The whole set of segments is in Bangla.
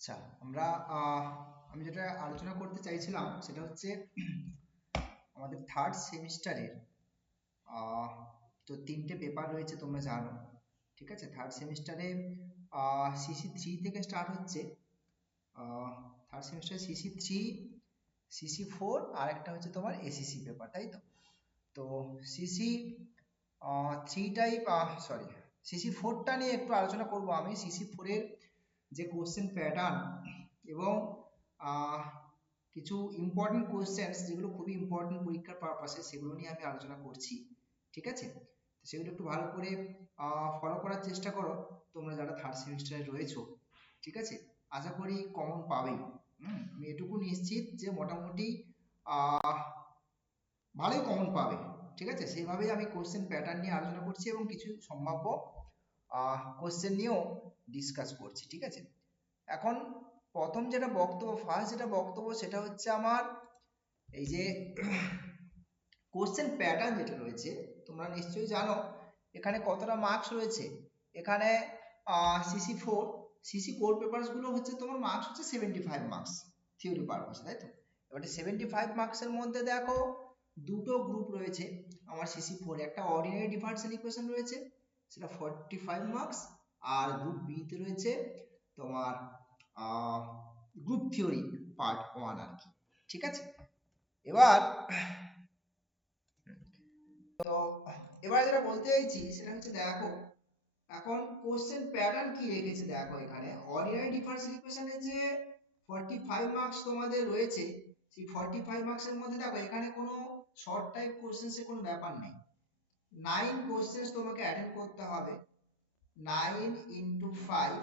আচ্ছা, আমরা আমি যেটা আলোচনা করতে চাইছিলাম সেটা হচ্ছে আমাদের থার্ড সেমিস্টারের তো তিনটে পেপার রয়েছে তোমরা জানো। ঠিক আছে, থার্ড সেমিস্টারে সিসি 3 থেকে স্টার্ট হচ্ছে। থার্ড সেমিস্টারে সিসি 3, সিসি 4 আর একটা হচ্ছে তোমার এসিসি পেপার, তাই তো? তো সিসি 3টাই সরি সিসি 4টা নিয়ে একটু আলোচনা করব। আমি সিসি 4-এর যে কোশ্চেন প্যাটার্ন এবং আহ, কিছু ইম্পর্টেন্ট কোশ্চেন্স যেগুলো খুবই ইম্পর্টেন্ট পরীক্ষার পারপাসে, সেগুলো নিয়ে আমি আলোচনা করছি। ঠিক আছে, তো সেগুলো একটু ভালো করে ফলো করার চেষ্টা করো তোমরা যারা থার্ড সেমিস্টারে রয়েছো। ঠিক আছে, আশা করি কমন পাবেই। আমি এটুকু নিশ্চিত যে মোটামুটি আহ ভালোই কমন পাবে। ঠিক আছে, সেইভাবেই আমি কোশ্চেন প্যাটার্ন নিয়ে আলোচনা করছি এবং কিছু সম্ভাব্য কোশ্চেন নিয়েও ডিসকাস করছি। ঠিক আছে, এখন প্রথম যেটা বক্তব্য, ফার্স্ট যেটা বক্তব্য সেটা হচ্ছে আমার এই যে কোশ্চেন প্যাটার্ন যেটা রয়েছে, তোমরা নিশ্চয়ই জানো এখানে কতটা মার্কস রয়েছে। এখানে সিসি 4, সিসি 4 পেপারস গুলো হচ্ছে তোমার মার্কস হচ্ছে 75 মার্কস থিওরি পারপাস, তাই তো? এবারে 75 মার্কসের মধ্যে দেখো দুটো গ্রুপ রয়েছে আমার সিসি 4-এ। একটা অর্ডিনারি ডিফারেনশিয়াল ইকুয়েশন রয়েছে, সেটা 45 মার্কস। আর গ্রুপ বি তে রয়েছে তোমার গ্রুপ থিওরি পার্ট 1 আর কি। ঠিক আছে, এবার তো এবার যেটা বলতে চাইছি সেটা হচ্ছে দেখো এখন কোশ্চেন প্যাটার্ন কি রেখেছে। দেখো এখানে অর্ডিনারি ডিফারেনশিয়াল ইকুয়েশনে যে 45 মার্কস তোমাদের রয়েছে, সেই 45 মার্কসের মধ্যে দেখো এখানে কোনো শর্ট টাইপ কোশ্চেন্স এর কোনো ব্যাপার নেই। 9 কোশ্চেন্স তোমাকে অ্যাটেন্ড করতে হবে। 9 into 5,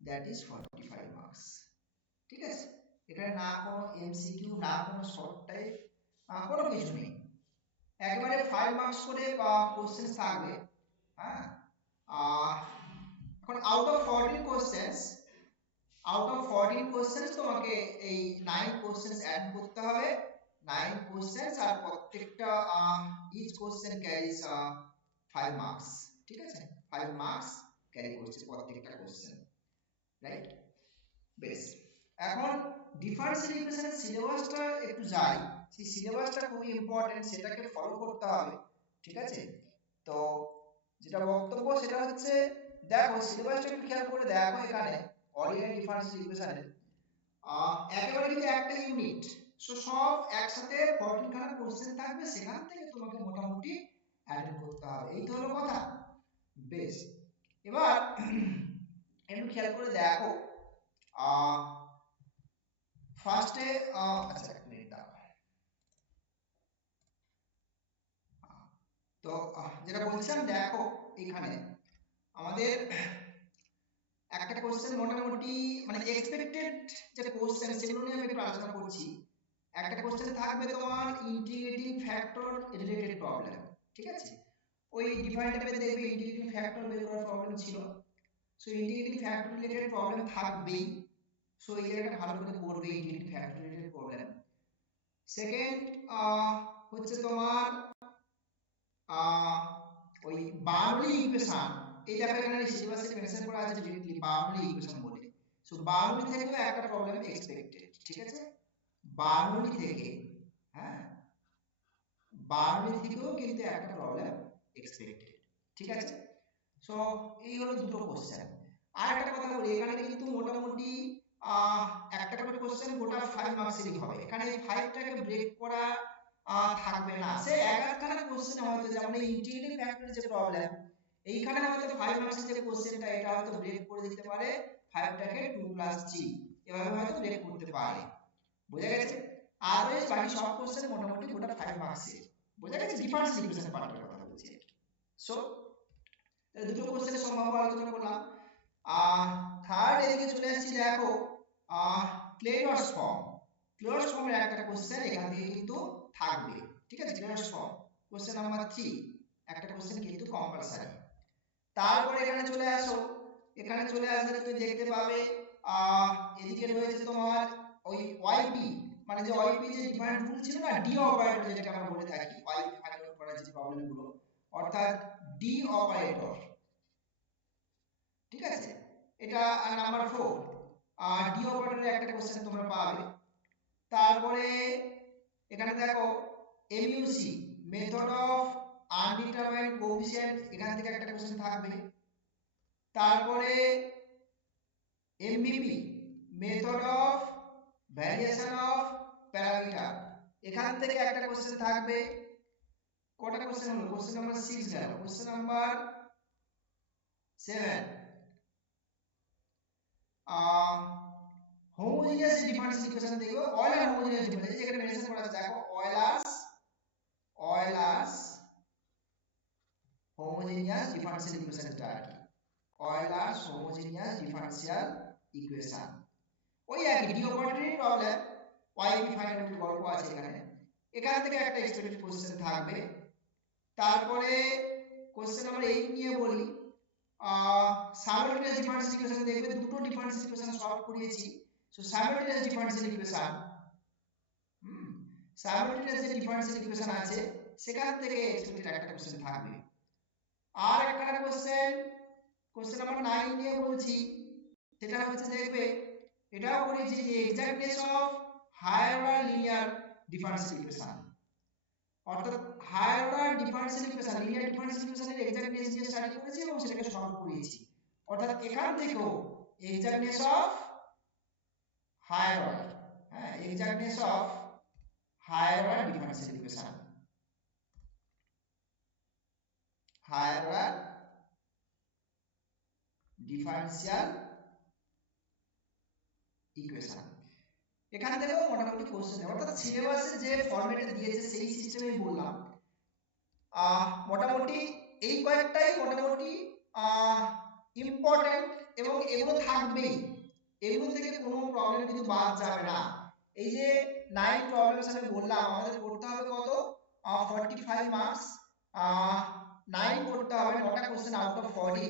দ্যাট ইজ 45 মার্কস। ঠিক আছে, এখানে না কোনো এমসিকিউ, না কোনো শর্ট টাইপ, কোনো কিছু নেই। একবারে 5 মার্কস করে কোশ্চেন্স থাকবে। হ্যাঁ, আহ, এখন আউট অফ 14 কোশ্চেন্স তোমাকে এই 9 কোশ্চেন্স অ্যাড করতে হবে। 9 কোশ্চেন্স আর প্রত্যেকটা ইচ কোশ্চেন ক্যারিজ 5 মার্কস। ঠিক আছে, 5 মার্কস ক্যারি করছে প্রত্যেকটা কোশ্চেন, রাইট? বেশ, এখন ডিফারেনশিয়াল ইকুয়েশনের সিলেবাসটা একটু যাই। সেই সিলেবাসটা খুবই ইম্পর্টেন্ট, সেটাকে ফলো করতে হবে। ঠিক আছে, তো যেটা বক্তব্য সেটা হচ্ছে দেখো সিলেবাসটা একটু খেয়াল করে দেখো। এখানে অর্ডিনারি ডিফারেনশিয়াল ইকুয়েশনের একেবারে কিন্তু একটা ইউনিট, সো সব একসাথে 14 খানা কোশ্চেন থাকবে, সেখান থেকে তোমাকে মোটামুটি অ্যাটেন্ড করতে হবে। এই তো হলো কথা। বেশ, এবার একটু খেয়াল করে দেখো ফার্স্টে আচ্ছা এক মিনিট দাঁড়াও। তো যেটা বলছিলাম দেখো এখানে আমাদের একটা কোশ্চেন মোটামুটি মানে এক্সপেক্টেড যে কোশ্চেন সেগুলো নিয়ে আমি একটু আলোচনা করছি। একটা কোশ্চেন থাকবে তোমার ইন্টিগ্রেটিং ফ্যাক্টর রিলেটেড প্রবলেম। ঠিক আছে, ওই ডিফারেন্ট টাইপের দেখবে ইন্টিগ্রেটিং ফ্যাক্টর বের করার প্রবলেম ছিল। So integrating factor related problem থাকবেই। সো এই জায়গাটা ভালো করে পড়বে, integrating factor related problem. Second হচ্ছে তোমার ওই বার্নলি ইকুয়েশন। এই দেখো এখানে সিলেবাসে মেনশন করা আছে ডিরেক্টলি বার্নলি ইকুয়েশন বলে। সো বার্নলি থেকেও একটা প্রবলেম এক্সপেক্টেড। ঠিক আছে, বার্নলি থেকে, হ্যাঁ, বার্নলি থেকেও কিন্তু একটা প্রবলেম এক্সপেক্টেড। ঠিক আছে, সো এই হলো দুটো কোশ্চেন। আর একটা কথা বলি, এখানে কিন্তু মোটামুটি আহ একটা করে কোশ্চেন গোটা 5 মার্কসেরই হবে। এখানে এই 5টাকে ব্রেক করা থাকবে না। সে এক আধখানা কোশ্চেন হয়তো, যেমন এই ইন্টিগ্রেটিং ফ্যাক্টরের যে প্রবলেম, এইখানে হয়তো 5 মার্কসের যে কোশ্চেনটা এটা হয়তো ব্রেক করে দিতে পারে 5টাকে 2+3, এভাবে হয়তো ব্রেক করতে পারে। বোঝা গেছে? আদারওয়াইজ বাকি সব কোশ্চেন মোটামুটি গোটা 5 মার্কসের। বোঝা গেছে? ডিফারেন্সিয়াল ইকুয়েশন পার্টের কথা বলছি। সো দুটো কোশ্চেনের সম্ভাব্য আলোচনা করলাম। থার্ড এদিকে চলে আসছি দেখো ক্লেটস ফর্ম। ক্লেটস ফর্মের একটা কোশ্চেন এখান থেকে কিন্তু থাকবে। ঠিক আছে, ক্লেটস ফর্ম কোশ্চেন নাম্বার 3 একটা কোশ্চেন কিন্তু কম্পালসারি। তারপরে এখানে চলে আসো, এখানে চলে আসলে তুমি দেখতে পাবে এদিকে রয়েছে তোমার ওই ওয়াইপি, মানে যে ওয়াইপি যে ডিফারেন্ট রুল ছিল না, ডি অপারেটর যেটা আমরা বলে থাকি, ওয়াইপি ফাইন্ড আউট করার যে প্রবলেমগুলো, অর্থাৎ ডি অপারেটর। ঠিক আছে, এটা নাম্বার 4। আর ডি অপারেটরের একটা কোশ্চেন তোমরা পাবে। তারপরে এখানে দেখো এমইউসি মেথড অফ আনডিটারমাইন্ড কোএফিসিয়েন্ট, এখান থেকে একটা কোশ্চেন থাকবে। তারপরে MVP method of variation of parameter, এখান থেকে একটা কোশ্চেন থাকবে। কটা কোশ্চেন হলো? কোশ্চেন নাম্বার 6 গেল। Question number 7 homogeneous differential equation দেখো। অয়েলার হোমোজেনিয়াস ডিফারেন্স, যেখানে মেনশন করা আছে দেখো অয়েলার্স হোমোজেনিয়াস ডিফারেন্সিয়াল ইকুয়েশনটা আর কি, অয়েলার্স হোমোজেনিয়াস ডিফারেন্সিয়াল ইকুয়েশন। ওই একই ডি অপারেটরের প্রবলেম, ওয়াইপি ফাইন্ড আউটের গল্প আছে এখানে। এখান থেকে একটা এক্সপেক্টেড কোশ্চেন থাকবে। তারপরে কোশ্চেন নাম্বার 8 নিয়ে বলি, সাইমালটেনিয়াস ডিফারেন্সিয়াল ইকুয়েশন দেখবে, দুটো ডিফারেন্সিয়াল ইকুয়েশন সলভ করিয়েছি। So simultaneous differential equation, simultaneous যে ডিফারেন্সিয়াল ইকুয়েশন আছে সেখান থেকে এক্সপেক্টেড একটা কোশ্চেন থাকবে। আর একটা কোশ্চেন নাম্বার 9 নিয়ে বলছি, সেটা হচ্ছে দেখবে এটাও করেছি যে exactness of higher order linear differential equation, অর্থাৎ higher order differential equation linear differential ইকুয়েশনের এক্সাক্টনেস নিয়ে স্টাডি করেছি এবং সেটাকে সলভ করিয়েছি। অর্থাৎ এখান থেকেও এক্সাক্টনেস অফ হায়ার অর্ডার, হ্যাঁ, exactness of higher order differential equation, higher order differential equation, এখান থেকেও মোটামুটি কোশ্চেন, অর্থাৎ সিলেবাসে যে ফরম্যাটে দিয়েছে সেই সিস্টেমেই বললাম। মোটামুটি এই কয়েকটাই মোটামুটি ইম্পর্টেন্ট এবং এগুলো থাকবেই, এগুলো থেকে কোনো প্রবলেম কিন্তু বাদ যাবে না। এই যে 9 প্রবলেমস আমি বললাম আমাদের করতে হবে কত, 45 মার্কস, 9 করতে হবে, 9টা কোশ্চেন আউট অফ 40।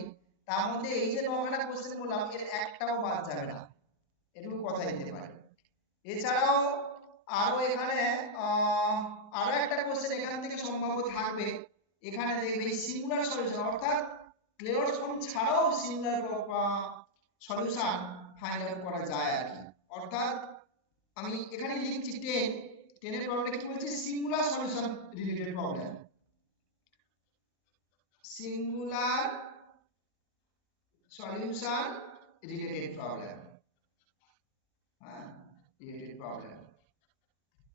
তার মধ্যে এই যে 9টা কোশ্চেন বললাম এর একটাও বাদ যাবে না, এটুকু কথাই দিতে পারি। এছাড়াও আরো এখানে আরো একটা কোশ্চেন এখান থেকে সম্ভব থাকবে। এখানে দেখবে সিঙ্গুলার সলিউশন, অর্থাৎ ক্লেরস ফর্ম ছাড়াও সিঙ্গুলার সলিউশন ফাইন্ড আউট করা যায় আর কি। অর্থাৎ আমি এখানে লিখছি 10 এর প্রবলেমটা কি বলছি, singular solution related problem, singular solution related problem, হ্যাঁ, রিলেটেড প্রবলেম।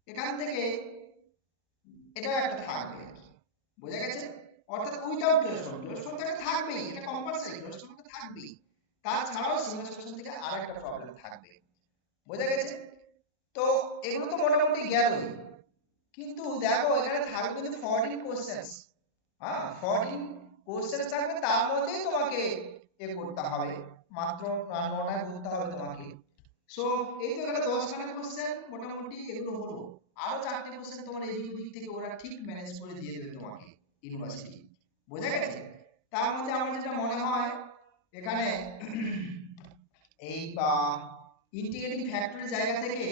এখান থেকে এটাও একটা থাকবে, বোঝা গেছে? অর্থাৎ উইদাউট ক্লেরস ফর্ম থেকে থাকবেই, এটা কম্পালসারি, ক্লেরস ফর্ম থাকবেই। তাছাড়াও সিঙ্গুলার সলিউশন থেকে আরেকটা প্রবলেম থাকবে, বোঝা গেছে? তো এগুলো তো মোটামুটি গেলই, কিন্তু দেখো এখানে থাকবে কিন্তু 14 কোশ্চেনস, হ্যাঁ 14 কোশ্চেনস থাকবে, তার মধ্যেই তোমাকে করতে হবে, মাত্র 9টা করতে হবে তোমাকে। সো এই তো এখানে 10খানা কোশ্চেন মোটামুটি এগুলো হলো। আরো 4টে কোশ্চেন তোমার এই দিক থেকে ওরা ঠিক ম্যানেজ করে দিয়ে দেবে তোমাকে ইউনিভার্সিটি, বোঝা গেছে? তার মধ্যে আমার যেটা মনে হয় এখানে এই ইন্টিগ্রেটিং ফ্যাক্টরের জায়গা থেকে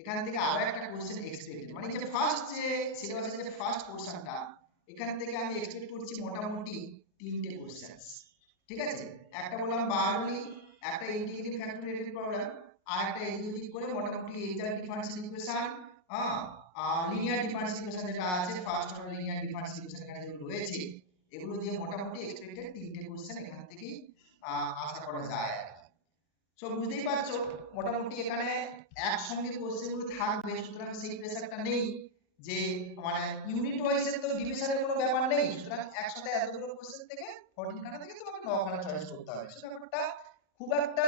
এখান থেকে আরো একটা কোশ্চেন এক্সপেক্টেড, মানে যে ফার্স্ট যে সিলেবাসের যে ফার্স্ট পোরশনটা এখান থেকে আমি এক্সপেক্ট করছি মোটামুটি 3টে কোশ্চেন, ঠিক আছে? একটা বললাম বার্নলি, একটা ইন্টিগ্রেটিং ফ্যাক্টর রিলেটেড প্রবলেম, আর একটা এলজিবিটি করে মোটামুটি exact differential equation, linear differential equation যেটা আছে first order linear differential equation এখানে যেগুলো রয়েছে এগুলো দিয়ে মোটামুটি এক্সপেক্টেড 3টে কোশ্চেন এখান থেকে আশা করা যায় আর কি। সো বুঝতেই পারছো মোটামুটি এখানে একসঙ্গে কোশ্চেনগুলো থাকবে, সুতরাং সেই প্রেসারটা নেই যে মানে ইউনিট ওয়াইজে তো ডিভিশনের কোনো ব্যাপার নেই, সুতরাং একসাথে এতগুলো কোশ্চেন থেকে 14 খানা থেকে তোমাকে 9 খানা চয়েস করতে হবে, সেটা ব্যাপারটা খুব একটা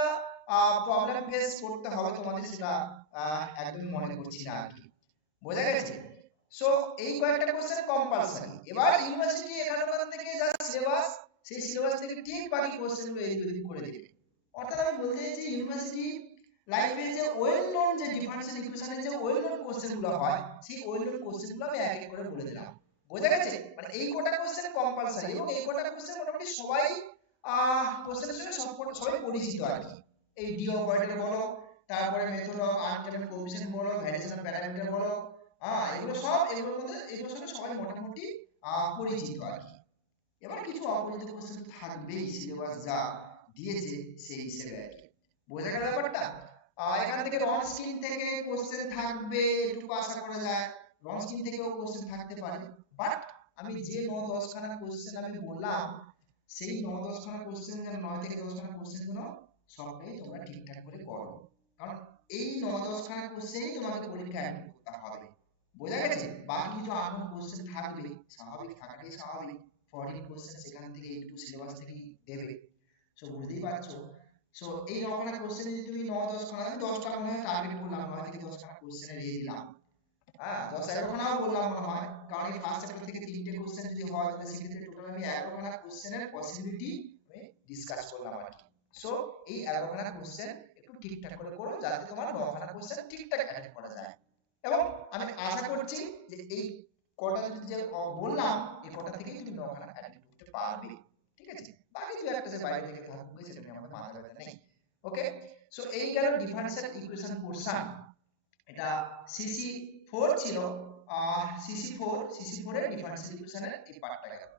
প্রবলেম ফেস করতে হবে তোমাদের সেটা একদমই মনে করছি না আর কি, বোঝা গেছে? সো এই কয়েকটা কোশ্চেন কম্পালসারি। এবার ইউনিভার্সিটি এখানে থেকে যা সিলেবাস সেই সিলেবাস থেকে ঠিক বাকি কোশ্চেনগুলো এদিক করে দেবে। অর্থাৎ আমি বলতে চাইছি ইউনিভার্সিটি লাইফে যে ওয়েল নোন যে ডিফারেন্সিয়াল ইকুয়েশনের যে ওয়েল নোন কোশ্চেনগুলো হয় সেই ওয়েল নোন কোশ্চেনগুলো আমি এক এক করে বলে দিলাম, বোঝা গেছে? মানে এই কোটা কোশ্চেন কম্পালসারি এবং এই কোটা কোশ্চেন মোটামুটি সবাই কোশ্চেনের সঙ্গে সবাই পরিচিত আর কি। এই ডি অপারেটর বলো, তারপরে মেথড অফ আনডিটারমাইন্ড কোএফিসিয়েন্ট বলো, ভ্যারিয়েশন অফ প্যারামিটার বলো, এগুলোর মধ্যে এগুলোর সঙ্গে সবাই মোটামুটি পরিচিত আর কি। এবার কিছু অপরিচিত কোশ্চেন থাকবেই সিলেবাস যা দিয়েছে সেই হিসেবে আর কি, বোঝা গেল ব্যাপারটা? এখান থেকে রন স্কিন থেকে কোশ্চেন থাকবে এটুকু আশা করা যায়, রন স্কিন থেকেও কোশ্চেন থাকতে পারে, বাট আমি যে 9-10 খানা কোশ্চেন আমি বললাম সেই 9-10 খানা কোশ্চেন যেন 9 থেকে 10 খানা কোশ্চেন গুলো সবটাই তোমরা ঠিকঠাক করে করো, কারণ এই 9-10 খানা কোশ্চেনই তোমাকে পরীক্ষায় অ্যাটেন্ড করতে হবে, বোঝা গেছে? বাকি কিছু আননোন কোশ্চেন থাকবে, স্বাভাবিক থাকাটাই স্বাভাবিক, 14 কোশ্চেন সেখান থেকে একটু সিলেবাস থেকেই দেবে, সো বুঝতেই পারছো। সো এই 9 খানা কোশ্চেন যদি তুমি 9-10 খানা, আমি 10টা মনে হয় টার্গেট করলাম, 9 থেকে 10 খানা কোশ্চেনের দিয়ে দিলাম, হ্যাঁ 10-11 খানাও বললাম মনে হয়, কারণ এই ফার্স্ট চ্যাপ্টার থেকে 3টে কোশ্চেন যদি হয় তাহলে সেক্ষেত্রে টোটাল আমি 11 খানা কোশ্চেনের পসিবিলিটি আমি ডিসকাস করলাম আর কি। সো এই 11 খানা কোশ্চেন একটু ঠিকঠাক করে করো যাতে তোমার 9 খানা কোশ্চেন ঠিকঠাক অ্যাটেন্ড করা যায়, এবং আমি আশা করছি যে এই কটা যদি যে বললাম এই কটা থেকেই তুমি 9 খানা অ্যাটেন্ড করতে পারবে, ঠিক আছে? বাকি দুই একটা যে বাইরে থেকে থাকবে সেটা নিয়ে আমাদের মাথা ব্যথা নেই। ওকে, সো এই গেল ডিফারেনশিয়াল ইকুয়েশন পোরশন, এটা সিসি 4 ছিল, সিসি 4 এর ডিফারেনশিয়াল ইকুয়েশনের এই পার্টটা গেল।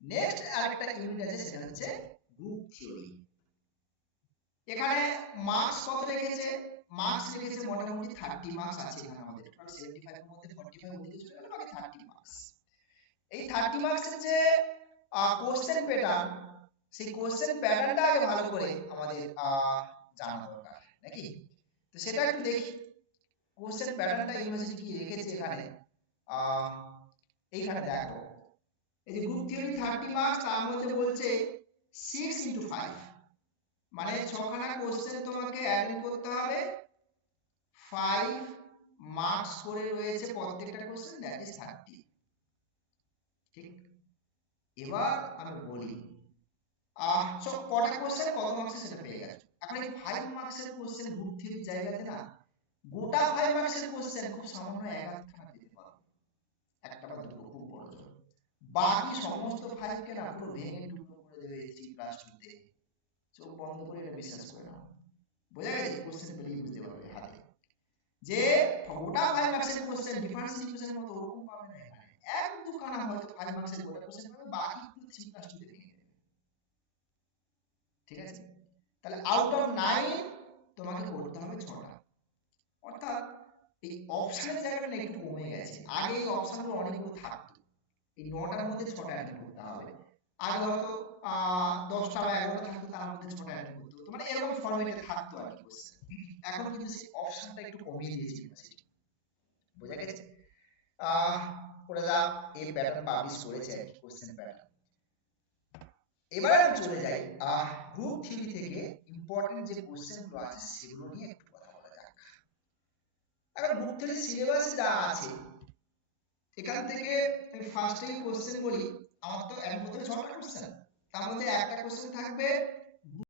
নেক্সট আরেকটা ইউনিট আছে সেটা হচ্ছে গ্রুপ থিওরি। এখানে মার্কস কত রেখেছে? মার্কস রেখেছে মোটামুটি 30 মার্কস আছে এখানে, আমাদের টোটাল 75 এর মধ্যে 45 ওদিকে চলে গেল, বাকি 30 মার্কস। এই 30 মার্কসের যে কোশ্চেন প্যাটার্ন, সেই কোশ্চেন প্যাটার্নটা আগে ভালো করে আমাদের জানা দরকার নাকি? তো সেটা একটু দেখি, কোশ্চেন প্যাটার্নটা ইউনিভার্সিটি কি রেখেছে এখানে। এইখানে দেখো, এই যে গ্রুপ থিওরি 30 মার্কস, তার মধ্যে বলছে 6 into 5, মানে 6 খানা কোশ্চেন তোমাকে অ্যাটেন্ড করতে হবে, 5 মার্কস করে রয়েছে প্রত্যেকটা কোশ্চেন, দ্যাট ইজ 30, ঠিক? এবার আমি বলি সো কটা কোশ্চেন কত মার্কস সেটা পেয়ে গেছো। এখন এই 5 মার্কসের কোশ্চেন গ্রুপ থিওরির জায়গাতে না গোটা 5 মার্কসের কোশ্চেন খুব সামান্য এক আধ খানা দিতে পারো, একটা বা দুটো খুব বড় জোর, বাকি সমস্ত 5 কে না পুরো ভেঙে টুকরো করে দেবে এইচটি প্লাস 2 তে, চোখ বন্ধ করে এটা বিশ্বাস করে নাও, বোঝা গেছে? কোশ্চেন পেলেই বুঝতে পারবে হাতে যে গোটা 5 মার্কসের কোশ্চেন ডিফারেন্সিয়াল ইকুয়েশনের মতো ওরকম পাবে না এখানে, এক দুখানা হয়তো 5 মার্কসের গোটা কোশ্চেন পাবে, বাকিগুলো 3 প্লাস 2 তে ভেঙে দেবে, ঠিক আছে? তাহলে আউট অফ 9 তোমাকে করতে হবে 6টা, অর্থাৎ এই অপশনের জায়গাটা না একটু কমে গেছে, আগে এই অপশনগুলো অনেকগুলো থাকতো, এই 9টার মধ্যে 6টা অ্যাটেন্ড করতে হবে, আগে হয়তো 10টা বা 11টা থাকতো তার মধ্যে 6টা অ্যাটেন্ড করতে হতো, মানে এরকম ফরম্যাটে থাকতো আর কি কোশ্চেন। এখন কিন্তু সেই অপশনটা একটু কমিয়ে দিয়েছে ইউনিভার্সিটি, বোঝা গেছে? করে যা এই প্যাটার্ন পাবলিশ করেছে আর কি, কোশ্চেন প্যাটার্ন। এবারে আমি চলে যাই গ্রুপ থিওরি থেকে ইম্পর্টেন্ট যে কোশ্চেনগুলো আছে সেগুলো নিয়ে একটু কথা বলা যাক। এখন গ্রুপ থিওরি সিলেবাসে যা আছে এখান থেকে আমি ফার্স্টেই কোশ্চেন বলি, আমার তো এর মধ্যে 6টা কোশ্চেন, তার মধ্যে একটা কোশ্চেন থাকবে